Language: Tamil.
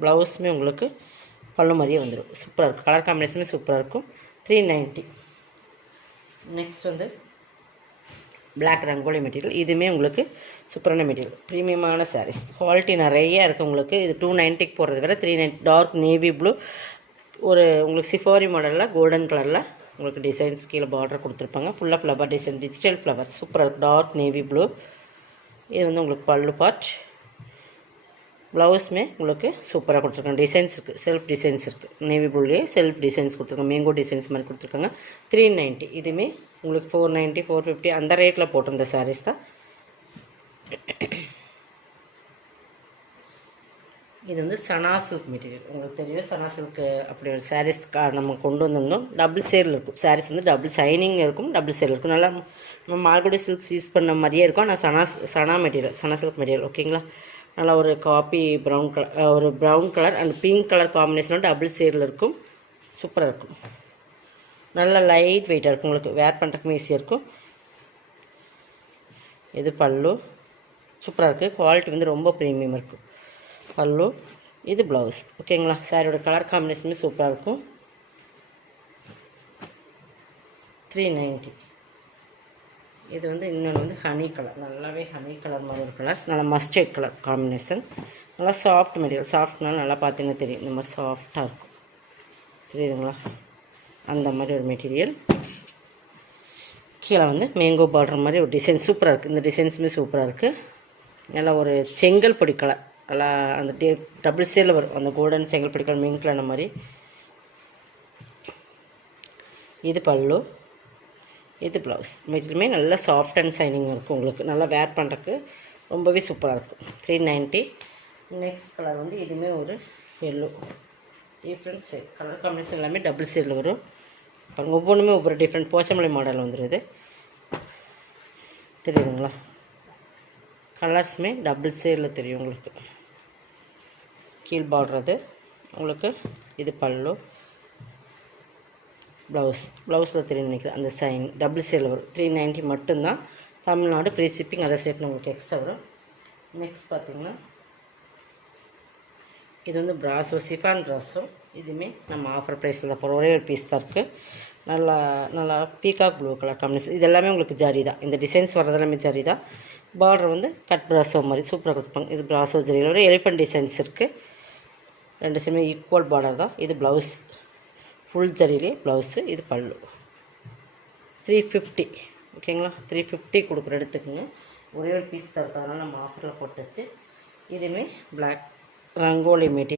ப்ளவுஸுமே உங்களுக்கு பல்லு மாதிரியே வந்துடும். சூப்பராக இருக்கும். கலர் காம்பினேஷனுமே சூப்பராக இருக்கும். 390. நெக்ஸ்ட் வந்து பிளாக் ரங்கோலி மெட்டீரியல். இதுவுமே உங்களுக்கு சூப்பரான மெட்டீரியல், ப்ரீமியமான சாரீஸ், குவாலிட்டி நிறையா இருக்குது உங்களுக்கு. இது 290க்கு போடுறது வேறு 390. டார்க் நேவி ப்ளூ, ஒரு உங்களுக்கு சிஃபாரி மாடலில் கோல்டன் கலரில் உங்களுக்கு டிசைன்ஸ் கீழே பார்டர் கொடுத்துருப்பாங்க. ஃபுல்லாக ஃப்ளவர் டிசைன், டிஜிட்டல் ஃப்ளவர், சூப்பராக இருக்குது. Dark navy blue. இது வந்து உங்களுக்கு பல்லு பார்ட். ப்ளவுஸுமே உங்களுக்கு சூப்பராக கொடுத்துருக்காங்க. டிசைன்ஸ் இருக்குது, செல்ஃப் டிசைன்ஸ் இருக்குது. நேவி ப்ளூலேயே செல்ஃப் டிசைன்ஸ் கொடுத்துருக்காங்க. மேங்கோ டிசைன்ஸ் மாதிரி கொடுத்துருக்காங்க. 390. இதுவுமே உங்களுக்கு 490, 450 அந்த ரேட்டில் போட்டிருந்த சாரீஸ் தான். இது வந்து சனா சில்க் மெட்டீரியல். உங்களுக்கு தெரியும் சனா சில்க் அப்படி ஒரு சாரீஸ் நம்ம கொண்டு வந்திருந்தோம். டபுள் சேரில் இருக்கும் சாரீஸ் வந்து, டபுள் சைனிங் இருக்கும், டபுள் சேரில் இருக்கும். நல்லா நம்ம மார்கோடி சில்க்ஸ் யூஸ் பண்ண மாதிரியே இருக்கும். ஆனால் சனா மெட்டீரியல், சனா சில்க் மெட்டீரியல். ஓகேங்களா. நல்லா ஒரு காப்பி ப்ரௌன் கலர், ஒரு brown colour and pink colour காம்பினேஷனோட டபுள் சேரில் இருக்கும். சூப்பராக இருக்கும். நல்லா லைட் வெயிட்டாக இருக்கும். உங்களுக்கு வேர் பண்ணுறதுக்குமே ஈஸியாக இருக்கும். இது பல்லு. சூப்பராக இருக்குது. குவாலிட்டி வந்து ரொம்ப ப்ரீமியம் இருக்கும். பல்லு, இது ப்ளவுஸ். ஓகேங்களா. சாரியோட கலர் காம்பினேஷனுமே சூப்பராக இருக்கும். 390. இது வந்து இன்னொன்று வந்து ஹனி கலர், நல்லாவே ஹனி கலர் மாதிரி ஒரு கலர்ஸ், நல்லா மஸ்டர்ட் கலர் காம்பினேஷன். நல்லா சாஃப்ட் மெட்டீரியல். சாஃப்ட்னால நல்லா பார்த்தீங்கன்னா தெரியும், இந்த மாதிரி சாஃப்டாக இருக்கும். தெரியுதுங்களா, அந்த மாதிரி ஒரு மெட்டீரியல். கீழே வந்து மேங்கோ பார்டர் மாதிரி ஒரு டிசைன் சூப்பராக இருக்குது. இந்த டிசைன்ஸுமே சூப்பராக இருக்குது. நல்லா ஒரு செங்கல் பொடி கலர், நல்லா அந்த டபுள் சேரில் வரும் அந்த கோல்டன் செங்கல் பொடி கலர், மிங்க் கலர் மாதிரி. இது பல்லு, இது ப்ளவுஸ். மெட்டீரியலுமே நல்லா சாஃப்ட் அண்ட் சைனிங் இருக்கும். உங்களுக்கு நல்லா வேர் பண்ணுறதுக்கு ரொம்பவே சூப்பராக இருக்கும். 390. நெக்ஸ்ட் கலர் வந்து இதுவுமே ஒரு yellow, different sale. Colour combination எல்லாமே டபுள் சேரில் வரும். ஒவ்வொன்றுமே ஒவ்வொரு டிஃப்ரெண்ட் போச்சமல்லி மாடல் வந்துடுது. தெரியுதுங்களா. கலர்ஸுமே டபுள் சேரில் தெரியும் உங்களுக்கு. கீழ் பார்டர் உங்களுக்கு. இது பல்லு, ப்ளவுஸில் தெரியும் நினைக்கிறேன் அந்த சைன். டபுள் சேரில் வரும். 390 மட்டும்தான். தமிழ்நாடு ஃப்ரீ ஷிப்பிங், அதை சேர்த்து உங்களுக்கு எக்ஸ்ட்ரா வரும். நெக்ஸ்ட் பார்த்திங்கன்னா இது வந்து ப்ராஸோ, சிஃபான் ப்ராஸோ. இதுவுமே நம்ம ஆஃபர் ப்ரைஸில் தான் போகிறோம். ஒரே ஒரு பீஸ் தான் இருக்குது. நல்லா பீகாக் ப்ளூ கலர் காம்பினேஷன். இது எல்லாமே உங்களுக்கு ஜரி தான். இந்த டிசைன்ஸ் வர்றதெல்லாமே ஜரி தான். பார்டர் வந்து கட் ப்ராஸோ மாதிரி சூப்பராக கொடுப்பாங்க. இது ப்ராஸோ ஜரியில் ஒரு எலிஃபென்ட் டிசைன்ஸ் இருக்குது. ரெண்டு சேமே ஈக்குவல் பார்டர் தான். இது ப்ளவுஸ், ஃபுல் ஜரியிலே ப்ளவுஸு. இது பல்லு. 350. ஓகேங்களா. 350 கொடுக்குற எடுத்துக்கோங்க. ஒரே ஒரு பீஸ் தான் இருக்கிறதுனால நம்ம ஆஃபரில் போட்டு வச்சு. இதுவுமே பிளாக் ரங்கோலி மெட்டீரியல்.